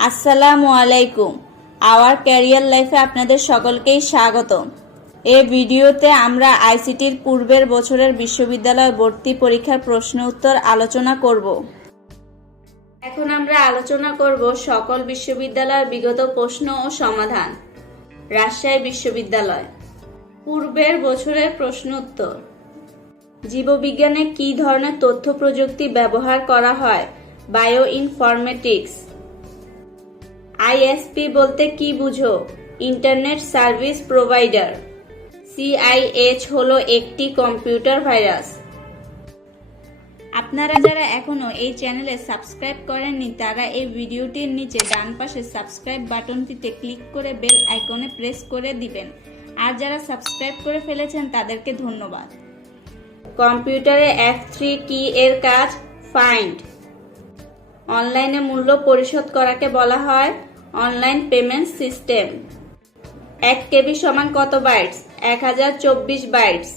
আসসালামু আলাইকুম। Our career লাইফে আপনাদের সকলকেই স্বাগত। এই ভিডিওতে আমরা আইসিটির পূর্বের বছরের বিশ্ববিদ্যালয় ভর্তি পরীক্ষার প্রশ্ন উত্তর আলোচনা করব। এখন আমরা আলোচনা করব সকল বিশ্ববিদ্যালয়ের বিগত প্রশ্ন ও সমাধান। রাজশাহী বিশ্ববিদ্যালয় পূর্বের বছরের প্রশ্ন উত্তর। জীববিজ্ঞানে কী ধরনের তথ্য প্রযুক্তি ব্যবহার করা হয়? Bio informatics. আইএসপি বলতে কি বুঝো? Internet service provider. সিআইএইচ হলো একটি কম্পিউটার ভাইরাস। আপনারা যারা এখনো এই চ্যানেলে সাবস্ক্রাইব করেননি তারা এই ভিডিওটির নিচে ডান পাশে সাবস্ক্রাইব বাটনটিতে ক্লিক করে বেল আইকনে প্রেস করে দিবেন। আর যারা সাবস্ক্রাইব করে ফেলেছেন তাদেরকে ধন্যবাদ। কম্পিউটারে F3 কি এর কাজ? ফাইন্ড। অনলাইনে মূল্য পরিশোধ করাকে বলা হয় অনলাইন পেমেন্ট সিস্টেম। 1 কেবি সমান কত বাইটস? 1024 বাইটস।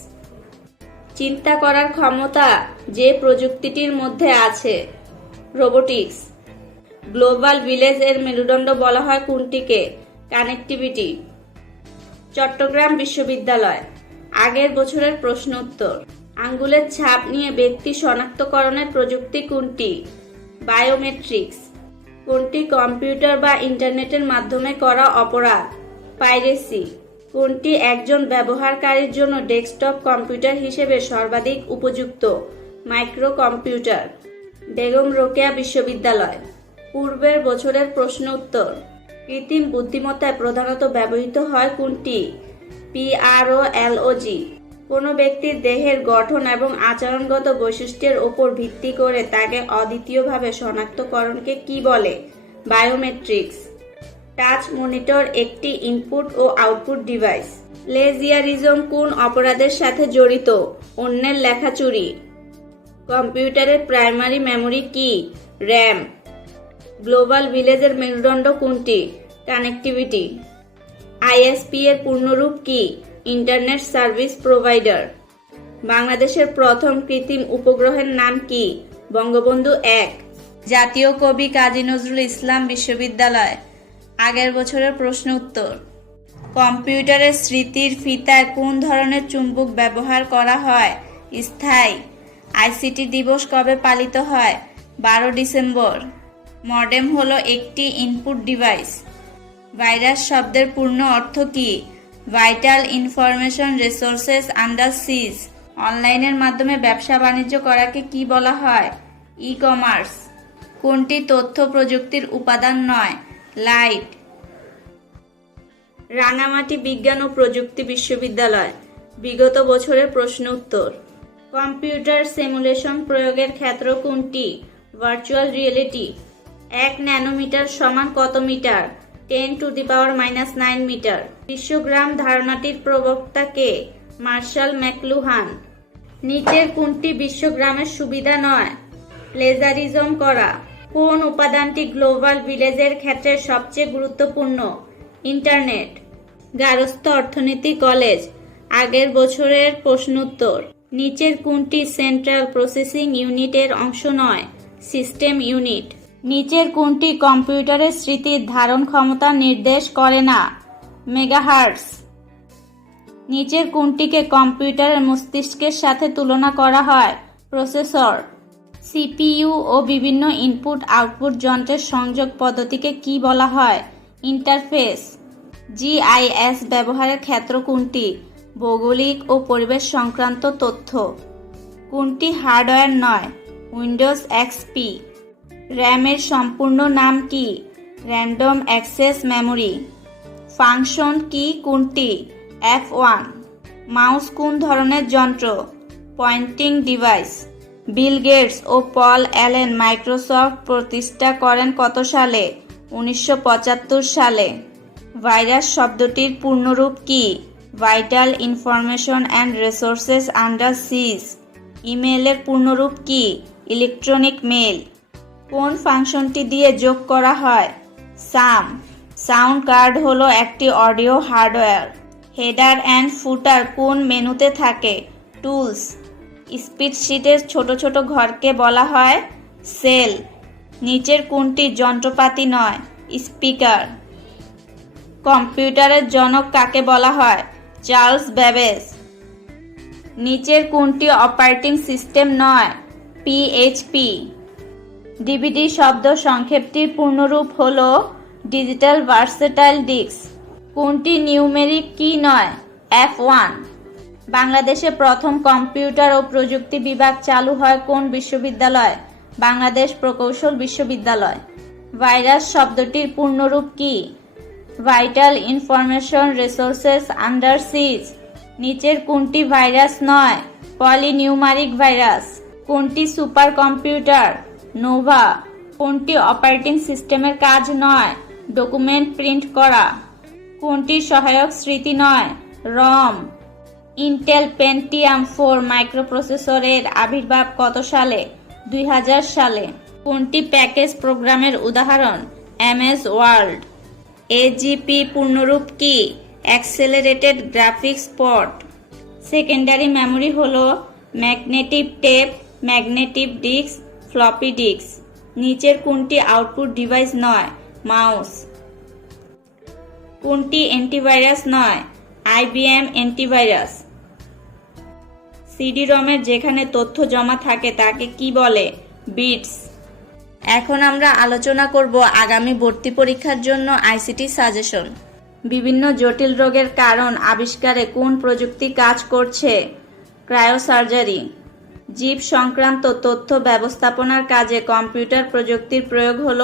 চিন্তা করার ক্ষমতা যে প্রযুক্তিটির মধ্যে আছে? রোবোটিক্স। গ্লোবাল ভিলেজ এর মেরুদণ্ড বলা হয় কোনটিকে? কানেক্টিভিটি। চট্টগ্রাম বিশ্ববিদ্যালয় আগের বছরের প্রশ্ন উত্তর। আঙ্গুলের ছাপ নিয়ে ব্যক্তি শনাক্তকরণের প্রযুক্তি কোনটি? বায়োমেট্রিক্স। কোনটি কম্পিউটার বা ইন্টারনেটের মাধ্যমে করা অপরাধ? পাইরেসি। কোনটি একজন ব্যবহারকারীর জন্য ডেস্কটপ কম্পিউটার হিসেবে সর্বাধিক উপযুক্ত? Micro computer. বেগম রোকেয়া বিশ্ববিদ্যালয় পূর্বের বছরের প্রশ্ন উত্তর। কৃত্রিম বুদ্ধিমত্তায় প্রধানত ব্যবহৃত হয় কোনটি? PROLOG। কোনো ব্যক্তির দেহের গঠন এবং আচরণগত বৈশিষ্ট্যের উপর ভিত্তি করে তাকে অদ্বিতীয়ভাবে শনাক্তকরণকে কি বলে? বায়োমেট্রিক্স। টাচ মনিটর একটি ইনপুট ও আউটপুট ডিভাইস। প্লেজিয়ারিজম কোন অপরাধের সাথে জড়িত? অন্যের লেখা চুরি। কম্পিউটারের প্রাইমারি মেমোরি কি? র্যাম। গ্লোবাল ভিলেজের মেরুদণ্ড কোনটি? কানেক্টিভিটি। আইএসপি এর পূর্ণরূপ কি? Internet service provider. বাংলাদেশের প্রথম কৃত্রিম উপগ্রহের নাম কি? বঙ্গবন্ধু 1। জাতীয় কবি কাজী নজরুল ইসলাম বিশ্ববিদ্যালয় আগের বছরের প্রশ্ন উত্তর। কম্পিউটারের স্মৃতির ফিতায় কোন ধরনের চুম্বক ব্যবহার করা হয়? স্থায়ী। আইসিটি দিবস কবে পালিত হয়? 12 ডিসেম্বর। মডেম হলো একটি ইনপুট ডিভাইস। ভাইরাস শব্দের পূর্ণ অর্থ কি? ভাইটাল ইনফরমেশন রিসোর্সেস আন্ডার সিজ। অনলাইনের মাধ্যমে ব্যবসা বাণিজ্য করাকে কি বলা হয়? E commerce. কোনটি তথ্য প্রযুক্তির উপাদান নয়? লাইট। রাঙামাটি বিজ্ঞান ও প্রযুক্তি বিশ্ববিদ্যালয় বিগত বছরের প্রশ্ন উত্তর। কম্পিউটার সিমুলেশন প্রয়োগের ক্ষেত্র কোনটি? Virtual reality. 1 ন্যানোমিটার সমান কত মিটার? 10⁻⁹ মিটার। বিশ্বগ্রাম ধারণাটির প্রবক্তা কে? Martial McLuhan. নিচের কোনটি বিশ্বগ্রামের সুবিধা নয়? প্লেজারিজম করা। কোন উপাদানটি গ্লোবাল ভিলেজের ক্ষেত্রে সবচেয়ে গুরুত্বপূর্ণ? ইন্টারনেট। গার্হস্থ্য অর্থনীতি কলেজ আগের বছরের প্রশ্ন উত্তর। নিচের কোনটি সেন্ট্রাল প্রসেসিং ইউনিটের অংশ নয়? System unit. নিচের কোনটি কম্পিউটারের স্মৃতির ধারণ ক্ষমতা নির্দেশ করে না? মেগাহার্টজ। নিচের কোনটিকে কম্পিউটারের মস্তিষ্কের সাথে তুলনা করা হয়? প্রসেসর। সিপিইউ ও বিভিন্ন ইনপুট আউটপুট যন্ত্রের সংযোগ পদ্ধতিকে কি বলা হয়? ইন্টারফেস। জিআইএস ব্যবহারের ক্ষেত্র কোনটি? ভৌগোলিক ও পরিবেশ সংক্রান্ত তথ্য। কোনটি হার্ডওয়্যার নয়? Windows XP. র্যামের সম্পূর্ণ নাম কি? Random access memory. ফাংশন কি কোনটি? F1। মাউস কোন ধরনের যন্ত্র? Pointing device. বিল গেটস ও পল অ্যালেন মাইক্রোসফট প্রতিষ্ঠা করেন কত সালে? 1975 সালে। ভাইরাস শব্দটির পূর্ণরূপ কি? Vital information and resources under siege. ইমেইলের পূর্ণরূপ কি? Electronic mail. কোন ফাংশনটি দিয়ে যোগ করা হয়? সাম। সাউন্ড কার্ড হলো একটি অডিও হার্ডওয়্যার। হেডার অ্যান্ড ফুটার কোন মেনুতে থাকে? টুলস। স্প্রেডশিটের ছোট ছোট ঘরকে বলা হয় সেল। নিচের কোনটি যন্ত্রপাতি নয়? স্পিকার। কম্পিউটারের জনক কাকে বলা হয়? Charles Babbage. নিচের কোনটি অপারেটিং সিস্টেম নয়? পিএইচপি। ডিভিডি শব্দ সংক্ষেপটির পূর্ণরূপ হল ডিজিটাল ভার্সেটাইল ডিস্ক। কোনটি নিউমেরিক কি নয়? F1। বাংলাদেশে প্রথম কম্পিউটার ও প্রযুক্তি বিভাগ চালু হয় কোন বিশ্ববিদ্যালয়? বাংলাদেশ প্রকৌশল বিশ্ববিদ্যালয়। ভাইরাস শব্দটির পূর্ণরূপ কি? ভাইটাল ইনফরমেশন রিসোর্সেস আন্ডার সিজ। নিচের কোনটি ভাইরাস নয়? পলিনিউমারিক ভাইরাস। কোনটি সুপার কম্পিউটার? নোভা। কোনটি অপারেটিং সিস্টেমের কাজ নয়? ডকুমেন্ট প্রিন্ট করা। কোনটি সহায়ক স্মৃতি নয়? রম। ইন্টেল পেন্টিয়াম 4 মাইক্রোপ্রসেসরের আবির্ভাব কত সালে? 2000 সালে। কোনটি প্যাকেজ প্রোগ্রামের উদাহরণ? MS word. এজিপি পূর্ণরূপ কি? Accelerated graphics port. Secondary memory হলো magnetic tape, magnetic disk, floppy disk. নিচের কোনটি আউটপুট ডিভাইস নয়? মাউস। কোনটি অ্যান্টিভাইরাস নয়? IBM antivirus. সিডি রমের যেখানে তথ্য জমা থাকে তাকে কি বলে? বিটস। এখন আমরা আলোচনা করব আগামী ভর্তি পরীক্ষার জন্য আইসিটি সাজেশন। বিভিন্ন জটিল রোগের কারণ আবিষ্কারে কোন প্রযুক্তি কাজ করছে? ক্রায়োসার্জারি। জীব সংক্রান্ত তথ্য ব্যবস্থাপনার কাজে কম্পিউটার প্রযুক্তির প্রয়োগ হল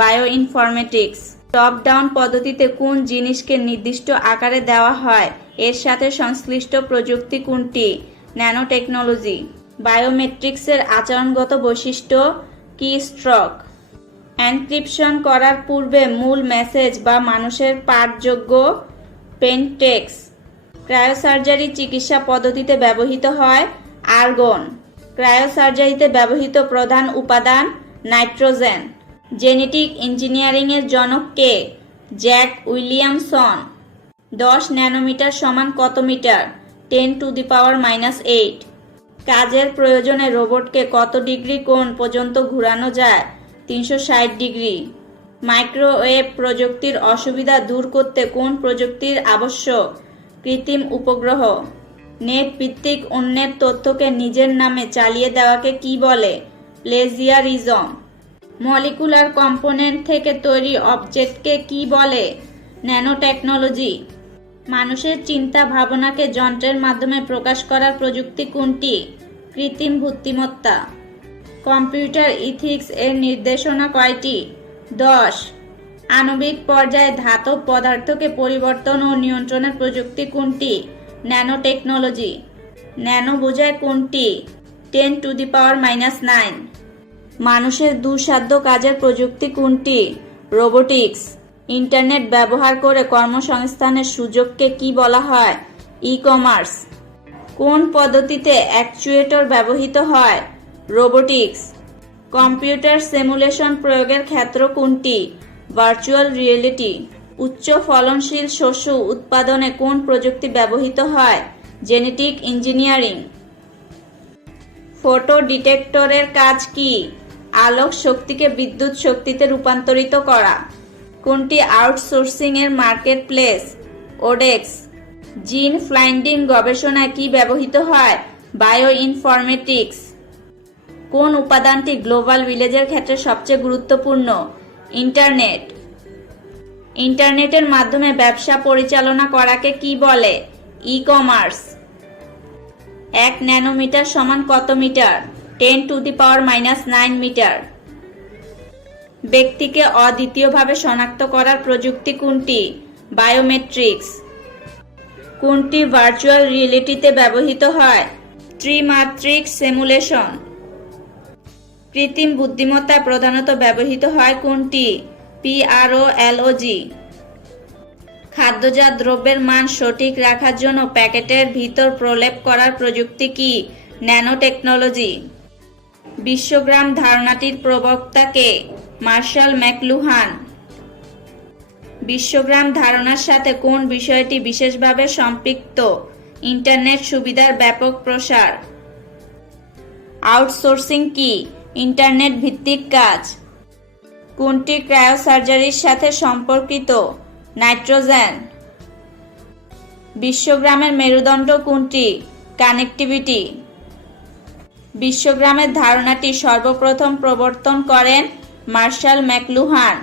বায়ো ইনফরমেটিক্স। টপ ডাউন পদ্ধতিতে কোন জিনিসকে নির্দিষ্ট আকারে দেওয়া হয়? এর সাথে সংশ্লিষ্ট প্রযুক্তি কোনটি? Nano technology. বায়োমেট্রিক্সের আচরণগত বৈশিষ্ট্য কি স্ট্রোক। এনক্রিপশন করার পূর্বে মূল মেসেজ বা মানুষের পাঠযোগ্য প্লেন টেক্সট। ক্রায়োসার্জারি চিকিৎসা পদ্ধতিতে ব্যবহৃত হয় আর্গন। ক্রায়োসার্জারিতে ব্যবহৃত প্রধান উপাদান নাইট্রোজেন। জেনেটিক ইঞ্জিনিয়ারিংয়ের জনক কে? Jack Williamson. 10 ন্যানোমিটার সমান কত মিটার? 10⁻⁻8। কাজের প্রয়োজনে রোবটকে কত ডিগ্রি কোণ পর্যন্ত ঘোরানো যায়? 360 ডিগ্রি। মাইক্রোওয়েভ প্রযুক্তির অসুবিধা দূর করতে কোন প্রযুক্তির আবশ্যক? কৃত্রিম উপগ্রহ। নেট ভিত্তিক অন্যের তথ্যকে নিজের নামে চালিয়ে দেওয়াকে কি বলে? প্লেজিয়ারিজম। মলিকুলার কম্পোনেন্ট থেকে তৈরি অবজেক্টকে কি বলে? Nano technology. মানুষের চিন্তা ভাবনাকে যন্ত্রের মাধ্যমে প্রকাশ করার প্রযুক্তি কোনটি? কৃত্রিম বুদ্ধিমত্তা। কম্পিউটার ইথিক্স এর নির্দেশনা কয়টি? 10। আণবিক পর্যায়ে ধাতব পদার্থকে পরিবর্তন ও নিয়ন্ত্রণের প্রযুক্তি কোনটি? Nano technology. ন্যানো বোঝায় কোনটি? 10⁻⁹। মানুষের দুঃসাধ্য কাজের প্রযুক্তি কোনটি? রোবোটিক্স। ইন্টারনেট ব্যবহার করে কর্মসংস্থানের সুযোগকে কি বলা হয়? E commerce. কোন পদ্ধতিতে অ্যাকচুয়েটর ব্যবহৃত হয়? রোবোটিক্স। কম্পিউটার সিমুলেশন প্রয়োগের ক্ষেত্র কোনটি? Virtual reality. উচ্চ ফলনশীল শস্য উৎপাদনে কোন প্রযুক্তি ব্যবহৃত হয়? Genetic engineering. ফটো ডিটেক্টরের কাজ কি? আলোক শক্তিকে বিদ্যুৎ শক্তিতে রূপান্তরিত করা। কোনটি আউটসোর্সিং এর মার্কেট প্লেস? ওডেক্স। জিন ফাইন্ডিং গবেষণায় কি ব্যবহৃত হয়? Bio informatics. কোন উপাদানটি গ্লোবাল ভিলেজের ক্ষেত্রে সবচেয়ে গুরুত্বপূর্ণ? ইন্টারনেট। ইন্টারনেটের মাধ্যমে ব্যবসা পরিচালনা করাকে কি বলে? E commerce. 1 ন্যানোমিটার সমান কত মিটার? 10⁻⁹ মিটার। ব্যক্তিকে অদ্বিতীয়ভাবে শনাক্ত করার প্রযুক্তি কোনটি? বায়োমেট্রিক্স। কোনটি ভার্চুয়াল রিয়েলিটিতে ব্যবহৃত হয়? ত্রিমাত্রিক সিমুলেশন। কৃত্রিম বুদ্ধিমত্তায় প্রধানত ব্যবহৃত হয় কোনটি? PROLOG। খাদ্যজাত দ্রব্যের মান সঠিক রাখার জন্য প্যাকেটের ভিতর প্রলেপ করার প্রযুক্তি কি? Nano technology. বিশ্বগ্রাম ধারণাটির প্রবক্তা কে? Martial McLuhan. বিশ্বগ্রাম ধারণার সাথে কোন বিষয়টি বিশেষভাবে সম্পৃক্ত? ইন্টারনেট সুবিধার ব্যাপক প্রসার। আউটসোর্সিং কি? ইন্টারনেট ভিত্তিক কাজ। কোনটি ক্রায়োসার্জারির সাথে সম্পর্কিত? নাইট্রোজেন। বিশ্বগ্রামের মেরুদণ্ড কোনটি? কানেক্টিভিটি। বিশ্বগ্রামের ধারণাটি সর্বপ্রথম প্রবর্তন করেন মার্শাল ম্যাকলুহান।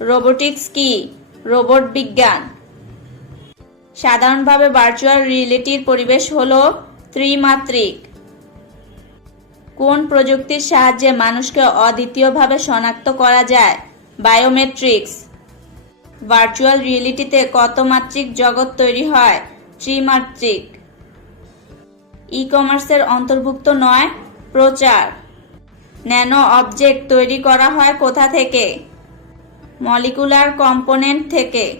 রোবোটিক্স কি? রোবট বিজ্ঞান। সাধারণভাবে ভার্চুয়াল রিয়েলিটির পরিবেশ হল ত্রিমাত্রিক। কোন প্রযুক্তির সাহায্যে মানুষকে অদ্বিতীয়ভাবে শনাক্ত করা যায়? বায়োমেট্রিক্স। ভার্চুয়াল রিয়েলিটিতে কত মাত্রিক জগৎ তৈরি হয়? ত্রিমাত্রিক। ই কমার্সের অন্তর্ভুক্ত নয় প্রচার। ন্যানো অবজেক্ট তৈরি করা হয় কোথা থেকে? মলিকুলার কম্পোনেন্ট থেকে।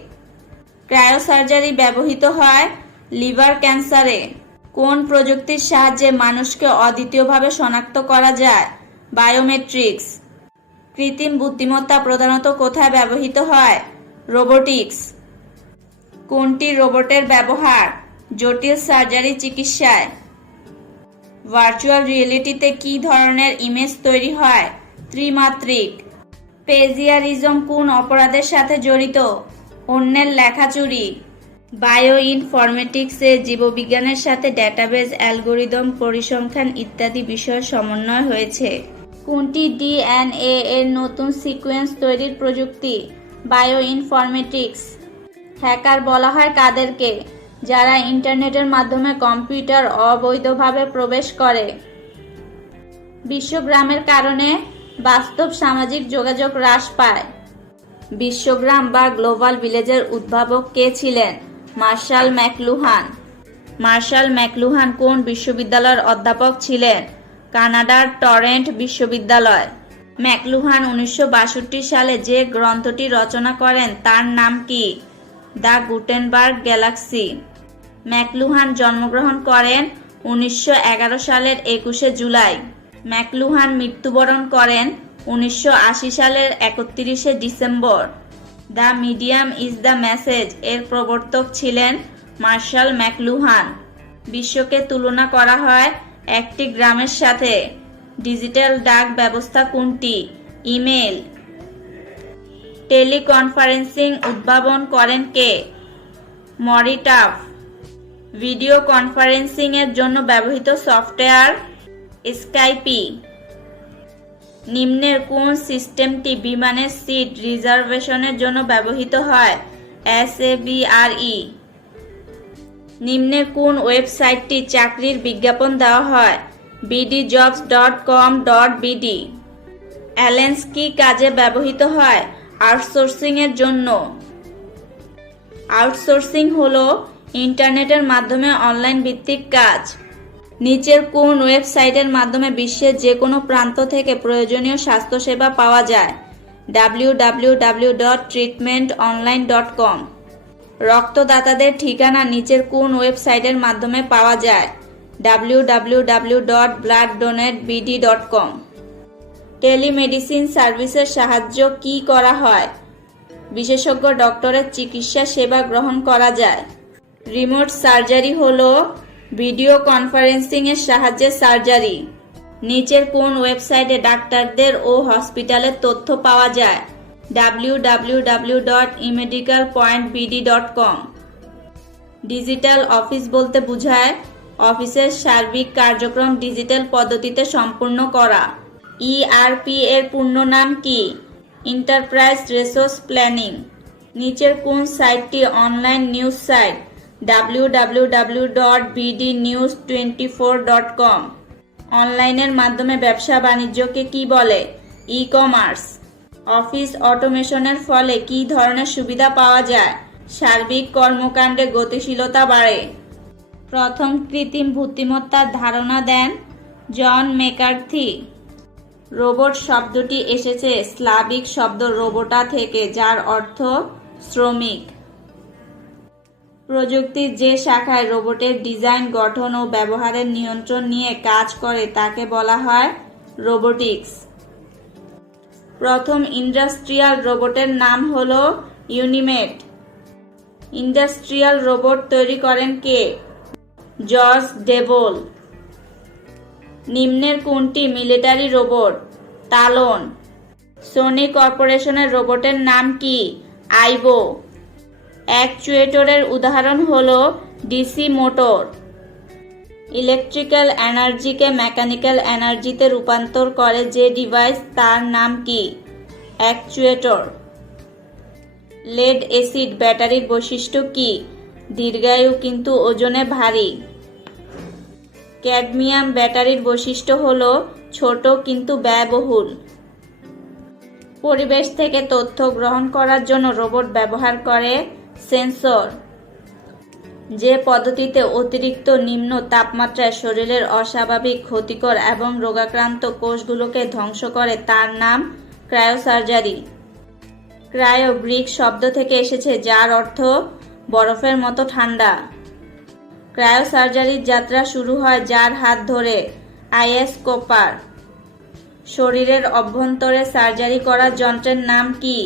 ক্রায়োসার্জারি ব্যবহৃত হয় লিভার ক্যান্সারে। কোন প্রযুক্তির সাহায্যে মানুষকে অদ্বিতীয়ভাবে শনাক্ত করা যায়? বায়োমেট্রিক্স। কৃত্রিম বুদ্ধিমত্তা প্রধানত কোথায় ব্যবহৃত হয়? রোবোটিক্স। কোনটি রোবটের ব্যবহার? জটিল সার্জারি চিকিৎসায়। ভার্চুয়াল রিয়েলিটিতে কি ধরনের ইমেজ তৈরি হয়? ত্রিমাত্রিক। প্লেজিয়ারিজম কোন অপরাধের সাথে জড়িত? অন্যের লেখা চুরি। বায়ো ইনফরমেটিক্সে জীববিজ্ঞানের সাথে ডেটাবেজ, অ্যালগোরিদম, পরিসংখ্যান ইত্যাদি বিষয়ের সমন্বয় হয়েছে। কোনটি ডিএনএ এর নতুন সিকোয়েন্স তৈরির প্রযুক্তি? Bio informatics. হ্যাকার বলা হয় কাদেরকে? যারা ইন্টারনেটের মাধ্যমে কম্পিউটার অবৈধভাবে প্রবেশ করে। বিশ্বগ্রামের কারণে বাস্তব সামাজিক যোগাযোগ হ্রাস পায়। বিশ্বগ্রাম বা গ্লোবাল ভিলেজের উদ্ভাবক কে ছিলেন? Martial McLuhan. মার্শাল ম্যাকলুহান কোন বিশ্ববিদ্যালয়ের অধ্যাপক ছিলেন? কানাডার টরেন্ট বিশ্ববিদ্যালয়। ম্যাকলুহান 1962 সালে যে গ্রন্থটি রচনা করেন তার নাম কি? The Gutenberg Galaxy. ম্যাকলুহান জন্মগ্রহণ করেন 1911 সালের 21শে জুলাই। ম্যাকলুহান মৃত্যুবরণ করেন 1980 সালের 31শে December. The medium is the message এর প্রবর্তক ছিলেন মার্শাল ম্যাকলুহান। বিশ্বকে তুলনা করা হয় একটি গ্রামের সাথে। ডিজিটাল ডাক ব্যবস্থা কোনটি? ইমেল। টেলিকনফারেন্সিং উদ্ভাবন করেন কে? মরি টাফ। ভিডিও কনফারেন্সিং এর জন্য ব্যবহৃত সফটওয়্যার? স্কাইপি। নিম্নের কোন সিস্টেমটি বিমানের সিট রিজার্ভেশনের জন্য ব্যবহৃত হয়? SABRE। নিম্নের কোন ওয়েবসাইটটি চাকরির বিজ্ঞাপন দেওয়া হয়? bdjobs.com.bd। অ্যালেন্স কি কাজে ব্যবহৃত হয়? আউটসোর্সিং এর জন্য। আউটসোর্সিং হলো ইন্টারনেটের মাধ্যমে অনলাইন ভিত্তিক কাজ। নিচের কোন ওয়েবসাইটের মাধ্যমে বিশ্বের যে কোনো প্রান্ত থেকে প্রয়োজনীয় স্বাস্থ্যসেবা পাওয়া যায়? www.treatmentonline.com। রক্তদাতাদের ঠিকানা নিচের কোন ওয়েবসাইটের মাধ্যমে পাওয়া যায়? www.blooddonatebd.com। টেলিমেডিসিন সার্ভিসের সাহায্য কি করা হয়? বিশেষজ্ঞ ডক্টরের চিকিৎসা সেবা গ্রহণ করা যায়। রিমোট সার্জারি হলো ভিডিও কনফারেন্সিং এর সাহায্যে সার্জারি। নিচের কোন ওয়েবসাইটে ডাক্তারদের ও হসপিটালের তথ্য পাওয়া যায়? www.emedicalpointbd.com। ডিজিটাল অফিস বলতে বোঝায় অফিসের সার্বিক কার্যক্রম ডিজিটাল পদ্ধতিতে সম্পূর্ণ করা। ERP এর পূর্ণ নাম কি? Enterprise resource planning. নিচের কোন সাইটটি অনলাইন নিউজ সাইট? www.bdnews24.com। অনলাইনের মাধ্যমে ব্যবসা বাণিজ্যকে কি বলে? E commerce. অফিস অটোমেশনের ফলে কি ধরনের সুবিধা পাওয়া যায়? সার্বিক কর্মকাণ্ডে গতিশীলতা বাড়ে। প্রথম কৃত্রিম বুদ্ধিমত্তার ধারণা দেন জন ম্যাকার্থি। রোবট শব্দটি এসেছে স্লাভিক শব্দ রোবোটা থেকে, যার অর্থ শ্রমিক। প্রযুক্তির যে শাখায় রোবটের ডিজাইন, গঠন ও ব্যবহারের নিয়ন্ত্রণ নিয়ে কাজ করে তাকে বলা হয় রোবোটিক্স। প্রথম ইন্ডাস্ট্রিয়াল রোবটের নাম হলো ইউনিমেট। ইন্ডাস্ট্রিয়াল রোবট তৈরি করেন কে? জর্জ ডেবোল। নিম্নের কোনটি মিলিটারি রোবট? তালন। সোনি কর্পোরেশনের রোবটের নাম কি? আইবো। অ্যাকচুয়েটরের উদাহরণ হলো ডিসি মোটর। ইলেকট্রিক্যাল এনার্জিকে মেকানিক্যাল এনার্জিতে রূপান্তর করে যে ডিভাইস তার নাম কি? অ্যাকচুয়েটর। লেড অ্যাসিড ব্যাটারির বৈশিষ্ট্য কি? দীর্ঘায়ু কিন্তু ওজনে ভারী। ক্যাডমিয়াম ব্যাটারির বৈশিষ্ট্য হলো ছোট কিন্তু ব্যয়বহুল। পরিবেশ থেকে তথ্য গ্রহণ করার জন্য রোবট ব্যবহার করে সেন্সর। যে পদ্ধতিতে অতিরিক্ত নিম্ন তাপমাত্রায় শরীরের অস্বাভাবিক ক্ষতিকর এবং রোগাক্রান্ত কোষগুলোকে ধ্বংস করে তার নাম ক্রায়োসার্জারি। ক্রায়ো গ্রিক শব্দ থেকে এসেছে যার অর্থ বরফের মতো ঠান্ডা। ক্রায়োসার্জারির যাত্রা শুরু হয় যার হাত ধরে? আইএস কোপার। শরীরের অভ্যন্তরে সার্জারি করার যন্ত্রের নাম কি?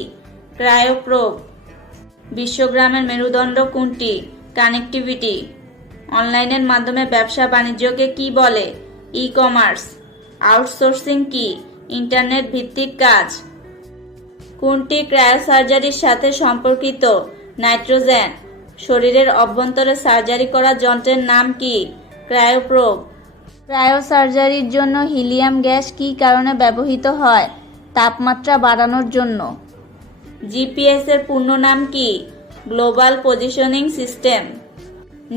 ক্রায়োপ্রোব। বিশ্বগ্রামের মেরুদণ্ড কোনটি? কানেক্টিভিটি। অনলাইনের মাধ্যমে ব্যবসা বাণিজ্যকে কি বলে? E commerce. আউটসোর্সিং কি? ইন্টারনেট ভিত্তিক কাজ। কোনটি ক্রায়োসার্জারির সাথে সম্পর্কিত? নাইট্রোজেন। শরীরের অভ্যন্তরে সার্জারি করা যন্ত্রের নাম কি? ক্রায়োপ্রোব। ক্রায়োসার্জারির জন্য হিলিয়াম গ্যাস কী কারণে ব্যবহৃত হয়? তাপমাত্রা বাড়ানোর জন্য। জিপিএস এর পূর্ণ নাম কি? Global positioning system.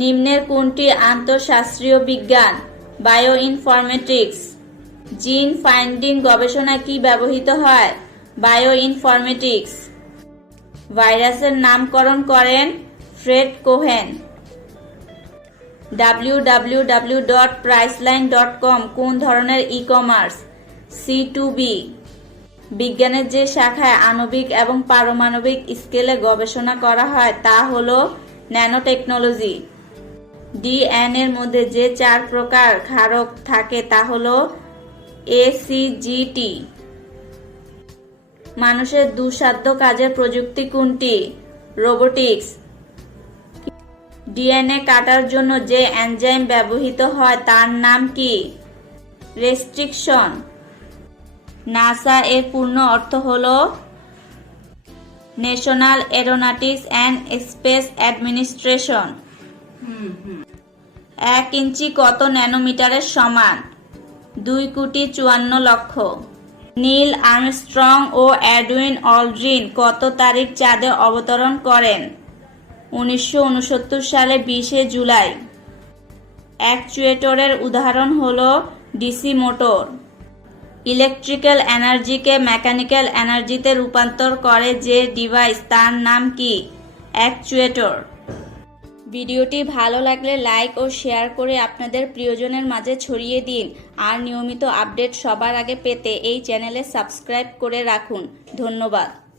নিম্নের কোনটি আন্তঃশাস্ত্রীয় বিজ্ঞান? Bio informatics. জিন ফাইন্ডিং গবেষণায় কি ব্যবহৃত হয়? Bio informatics. ভাইরাসের নামকরণ করেন ফ্রেড কোহেন। www.priceline.com কোন ধরনের ই কমার্স? C2B। বিজ্ঞানের যে শাখায় আণবিক এবং পারমাণবিক স্কেলে গবেষণা করা হয় তা হলো ন্যানোটেকনোলজি। ডিএনএর মধ্যে যে 4 প্রকার ক্ষারক থাকে তা হলো ACGT। মানুষের দুঃসাধ্য কাজের প্রযুক্তি কোনটি? রোবোটিক্স। ডিএনএ কাটার জন্য যে এনজাইম ব্যবহৃত হয় তার নাম কি? রেস্ট্রিকশন। নাসা এর পূর্ণ অর্থ হলো national aeronautics and space administration. 1 ইঞ্চি কত ন্যানোমিটারের সমান? 2,54,00,000। নীল আর্মস্ট্রং ও এডউইন অলড্রিন কত তারিখ চাঁদে অবতরণ করেন? 1969 সালে 20 জুলাই। অ্যাকচুয়েটরের উদাহরণ হলো ডিসি মোটর। ইলেকট্রিক্যাল এনার্জিকে মেকানিক্যাল এনার্জিতে রূপান্তর করে যে ডিভাইস তার নাম কি? অ্যাকচুয়েটর। ভিডিওটি ভালো লাগলে লাইক ও শেয়ার করে আপনাদের প্রিয়জনের মাঝে ছড়িয়ে দিন আর নিয়মিত আপডেট সবার আগে পেতে এই চ্যানেলে সাবস্ক্রাইব করে রাখুন। ধন্যবাদ।